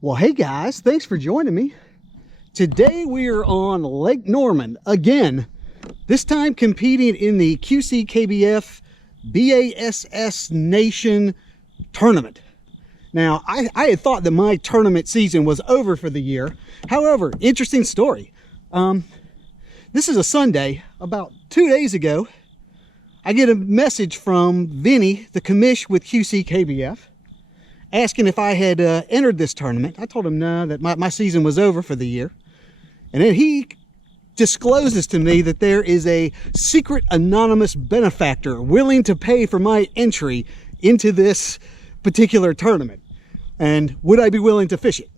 Well, hey guys, thanks for joining me. Today we are on Lake Norman again, this time competing in the QCKBF B.A.S.S Nation tournament. Now, I had thought that my tournament season was over for the year. However, interesting story. This is a Sunday. About 2 days ago, I get a message from Vinny, the commish with QCKBF, asking if I had entered this tournament. I told him no, that my season was over for the year. And then he discloses to me that there is a secret anonymous benefactor willing to pay for my entry into this particular tournament. And would I be willing to fish it?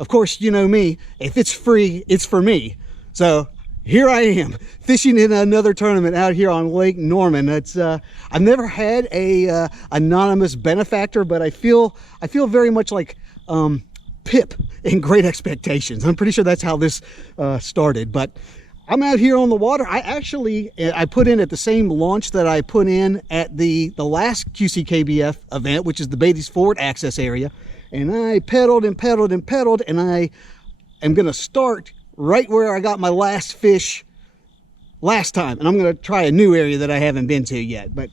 Of course, you know me, if it's free, it's for me. So here I am, fishing in another tournament out here on Lake Norman. It's I've never had a anonymous benefactor, but I feel very much like Pip in Great Expectations. I'm pretty sure that's how this started. But I'm out here on the water. I put in at the same launch that I put in at the last QCKBF event, which is the Beatties Ford Access area. And I pedaled and pedaled and pedaled, and I am going to start right where I got my last fish last time, and I'm going to try a new area that I haven't been to yet. But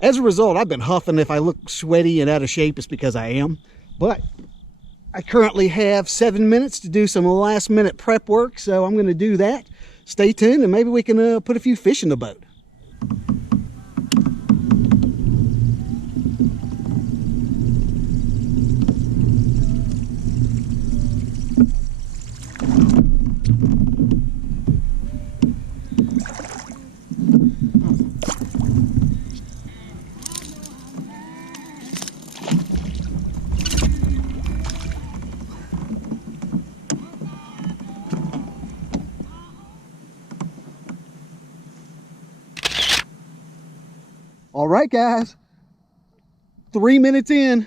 as a result, I've been huffing. If I look sweaty and out of shape, it's because I am. But I currently have 7 minutes to do some last minute prep work, so I'm going to do that. Stay tuned, and maybe we can put a few fish in the boat. All right, guys, 3 minutes in,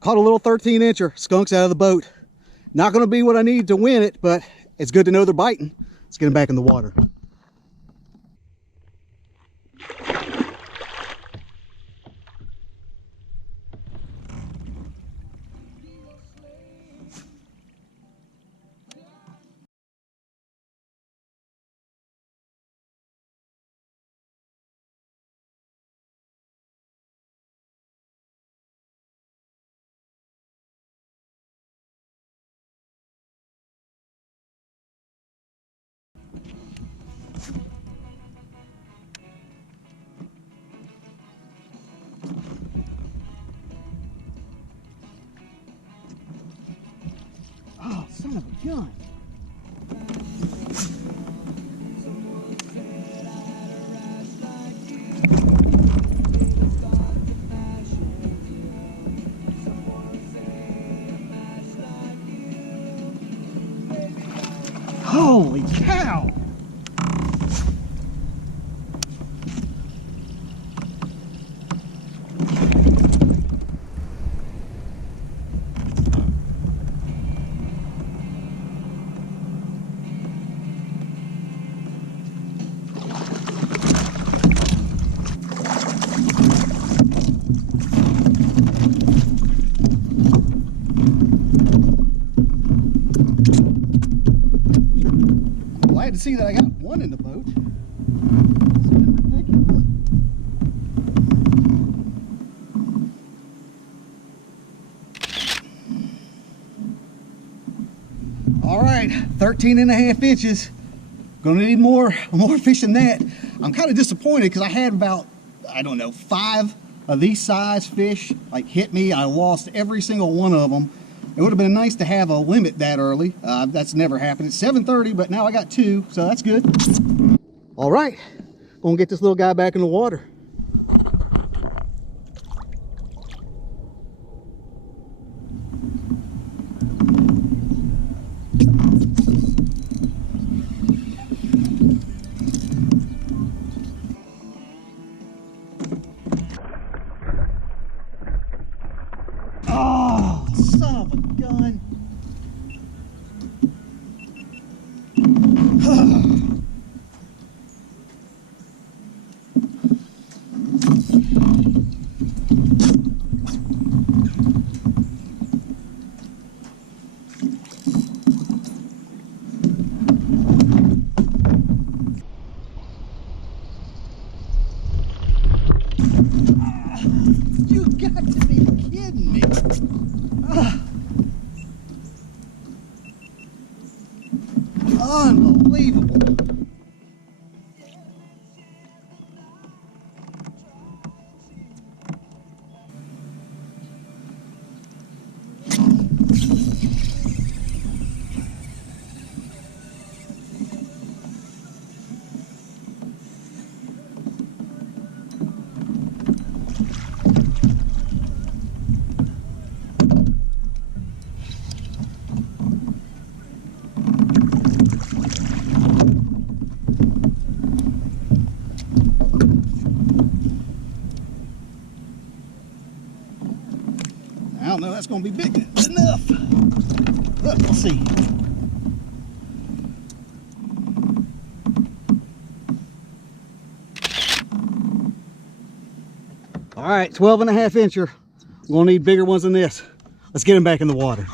caught a little 13-incher, skunks out of the boat. Not going to be what I need to win it, but it's good to know they're biting. Let's get them back in the water. Oh, son of a gun. Holy cow! Glad to see that I got one in the boat. It's been ridiculous. All right, 13.5 inches. Gonna need more fish than that. I'm kind of disappointed because I had about, I don't know, 5 of these size fish like hit me. I lost every single one of them. It would have been nice to have a limit that early. That's never happened. It's 7:30, but now I got 2, so that's good. All right, gonna get this little guy back in the water. Oh, son of a gun. I don't know, that's going to be big enough. But we'll see. All right, 12.5 incher. We'll need bigger ones than this. Let's get him back in the water.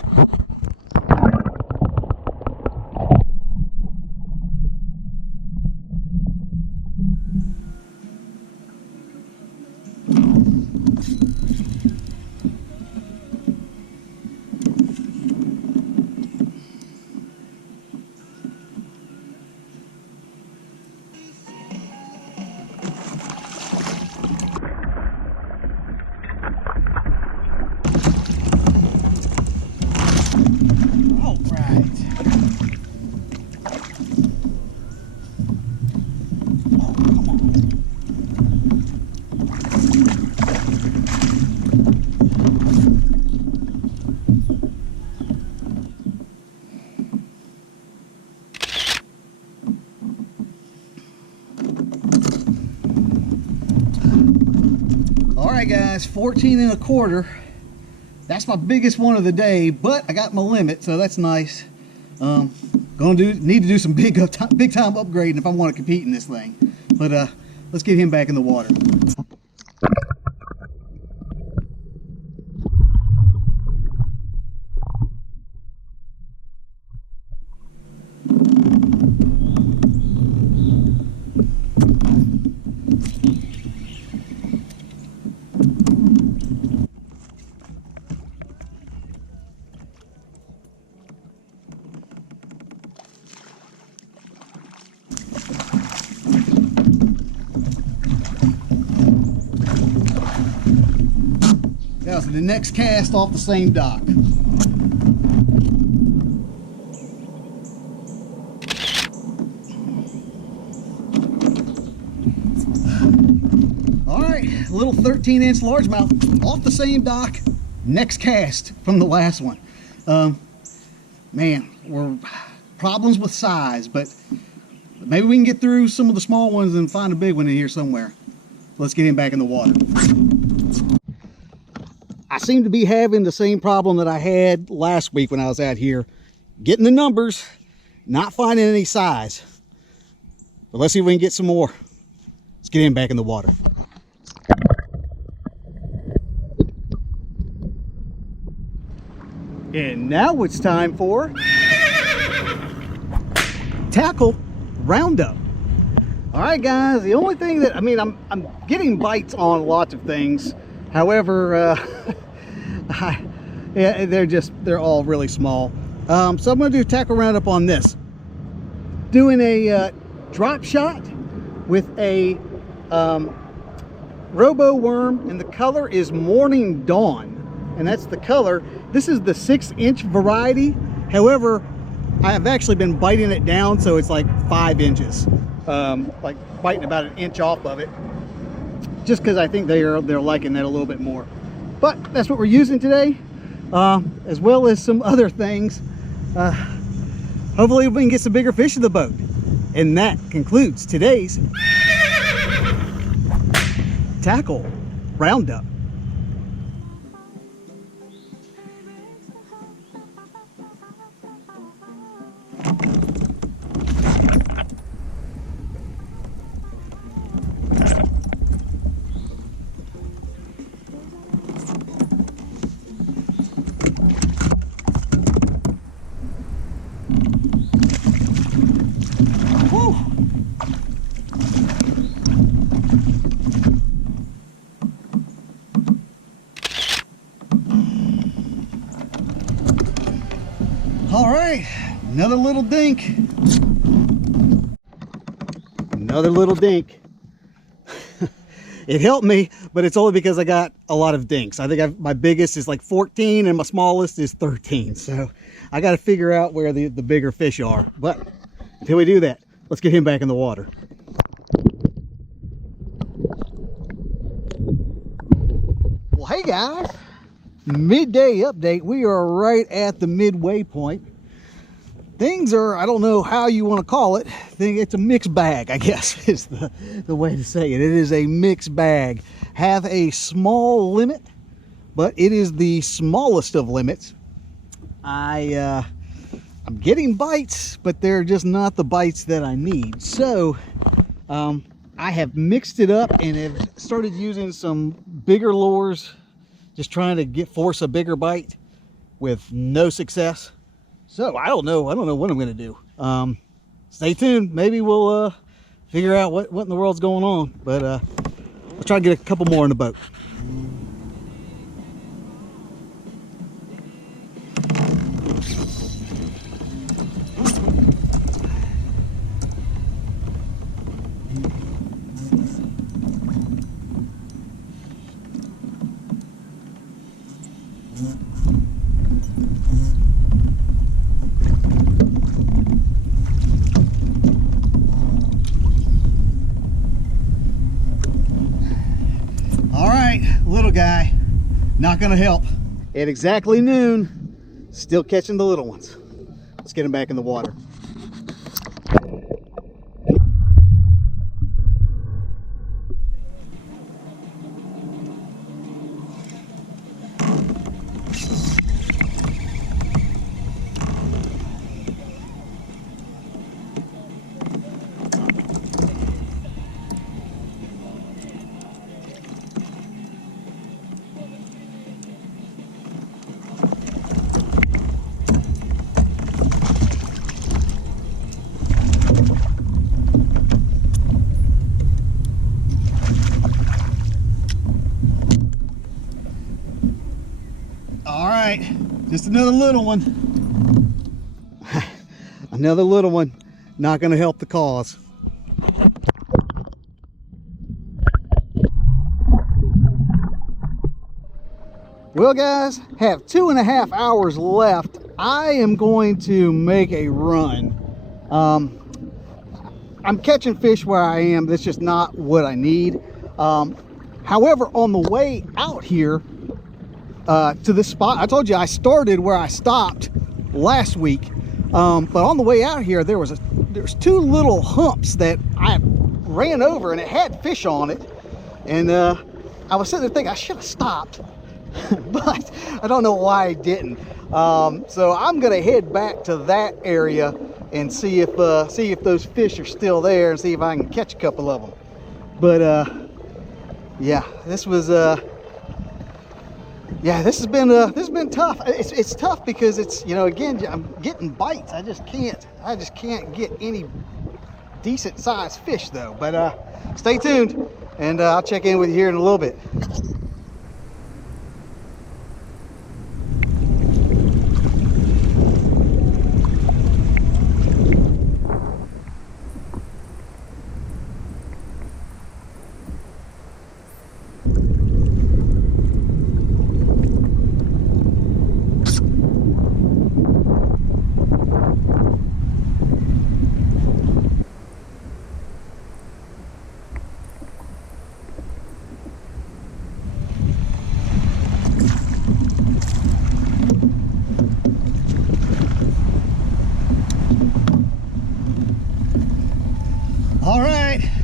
Alright guys, 14.25. That's my biggest one of the day, but I got my limit, so that's nice. Need to do some big time upgrading if I want to compete in this thing. But let's get him back in the water. Yeah, so the next cast off the same dock. Alright, a little 13-inch largemouth off the same dock. Next cast from the last one. Man, we're problems with size, but maybe we can get through some of the small ones and find a big one in here somewhere. Let's get him back in the water. I seem to be having the same problem that I had last week when I was out here. Getting the numbers, not finding any size. But let's see if we can get some more. Let's get him back in the water. And now it's time for tackle roundup. All right guys, the only thing that, I'm getting bites on lots of things. However, yeah, they're all really small. So I'm going to do tackle roundup on this. Doing a drop shot with a Roboworm, and the color is Morning Dawn, and that's the color. This is the 6-inch variety. However, I have actually been biting it down, so it's like 5 inches, like biting about an inch off of it, just because I think they're liking that a little bit more. But that's what we're using today, as well as some other things. Hopefully we can get some bigger fish in the boat. And that concludes today's tackle roundup. All right, another little dink. Another little dink. It helped me, but it's only because I got a lot of dinks. I think my biggest is like 14 and my smallest is 13. So I got to figure out where the bigger fish are. But until we do that, let's get him back in the water. Well, hey guys, midday update. We are right at the midway point. Things are, I don't know how you want to call it. I think it's a mixed bag, I guess is the way to say it. It is a mixed bag. Have a small limit, but it is the smallest of limits. I'm getting bites, but they're just not the bites that I need. So I have mixed it up and have started using some bigger lures, just trying to force a bigger bite with no success. So I don't know what I'm gonna do. Stay tuned. Maybe we'll figure out what in the world's going on. But let's try to get a couple more in the boat. Little guy, not gonna help. At exactly noon, still catching the little ones. Let's get him back in the water. Just another little one. Another little one. Not going to help the cause. Well, guys, have 2.5 hours left. I am going to make a run. I'm catching fish where I am. That's just not what I need. However, on the way out here, to this spot, I told you I started where I stopped last week, but on the way out here there's two little humps that I ran over and it had fish on it, and I was sitting there thinking I should have stopped, but I don't know why I didn't. So I'm gonna head back to that area and see if those fish are still there and see if I can catch a couple of them. But yeah, this was yeah, this has been tough. It's tough because it's, you know, again, I'm getting bites. I just can't get any decent sized fish though. But stay tuned, and I'll check in with you here in a little bit.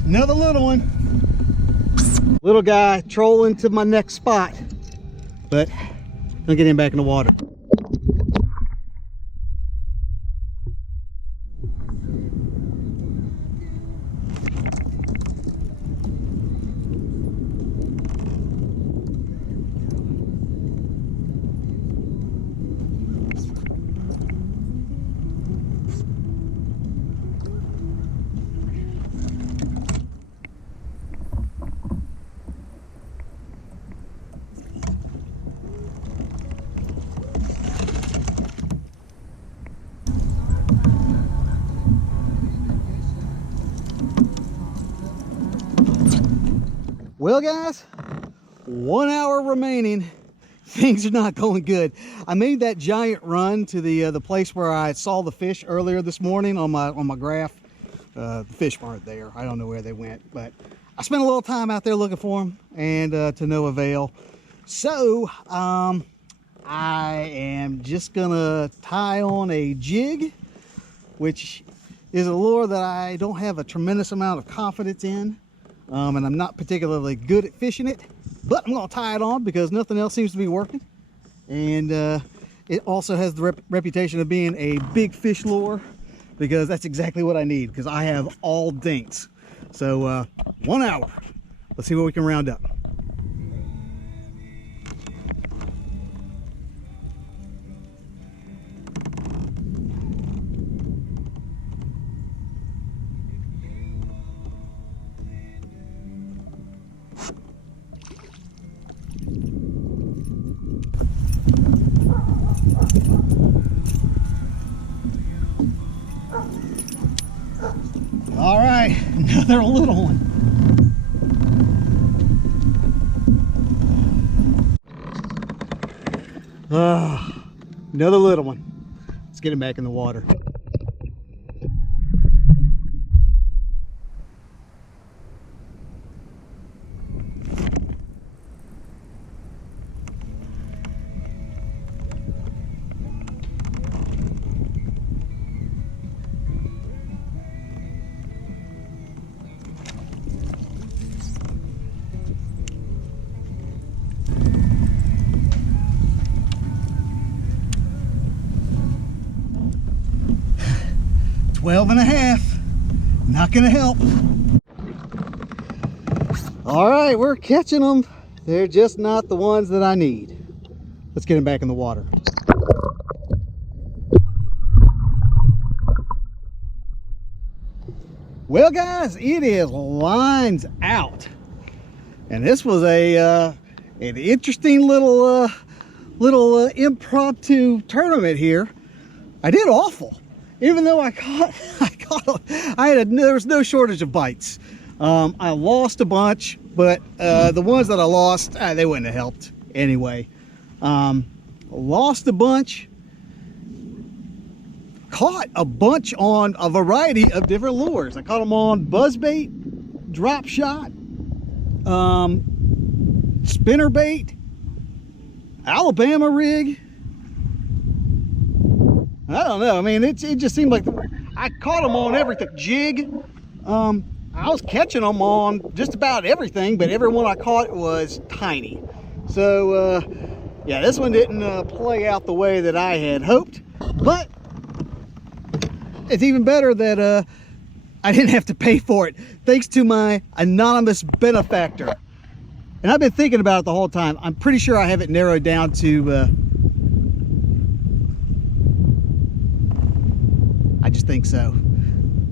Another little one. Little guy trolling to my next spot, but I'll get him back in the water. Well, guys, 1 hour remaining. Things are not going good. I made that giant run to the place where I saw the fish earlier this morning on my graph. The fish weren't there. I don't know where they went, but I spent a little time out there looking for them, and to no avail. So I am just gonna tie on a jig, which is a lure that I don't have a tremendous amount of confidence in, and I'm not particularly good at fishing it, but I'm gonna tie it on because nothing else seems to be working. And it also has the reputation of being a big fish lure, because that's exactly what I need, because I have all dinks. So 1 hour, let's see what we can round up. All right, another little one. Another little one. Let's get him back in the water. $12 and a half, not gonna help. All right, we're catching them. They're just not the ones that I need. Let's get them back in the water. Well, guys, it is lines out, and this was an interesting little impromptu tournament here. I did awful. Even though there was no shortage of bites. I lost a bunch, but the ones that I lost, they wouldn't have helped anyway. Lost a bunch, caught a bunch on a variety of different lures. I caught them on buzzbait, drop shot, spinnerbait, Alabama rig. I don't know. I mean, it just seemed like I caught them on everything. Jig. I was catching them on just about everything, but every one I caught was tiny. So, yeah, this one didn't play out the way that I had hoped. But it's even better that I didn't have to pay for it, thanks to my anonymous benefactor. And I've been thinking about it the whole time. I'm pretty sure I have it narrowed down to... I just think so.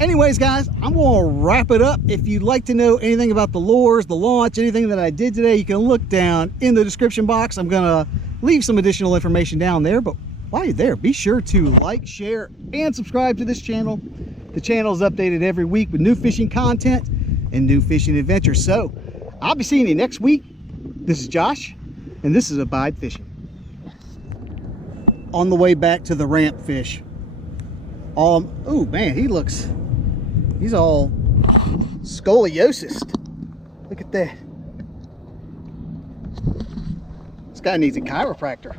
Anyways, guys, I'm going to wrap it up. If you'd like to know anything about the lures, the launch, anything that I did today, you can look down in the description box. I'm going to leave some additional information down there. But while you're there, be sure to like, share, and subscribe to this channel. The channel is updated every week with new fishing content and new fishing adventures. So I'll be seeing you next week. This is Josh, and this is Abide Fishing. On the way back to the ramp fish. Oh man, he's all scoliosis. Look at that. This guy needs a chiropractor.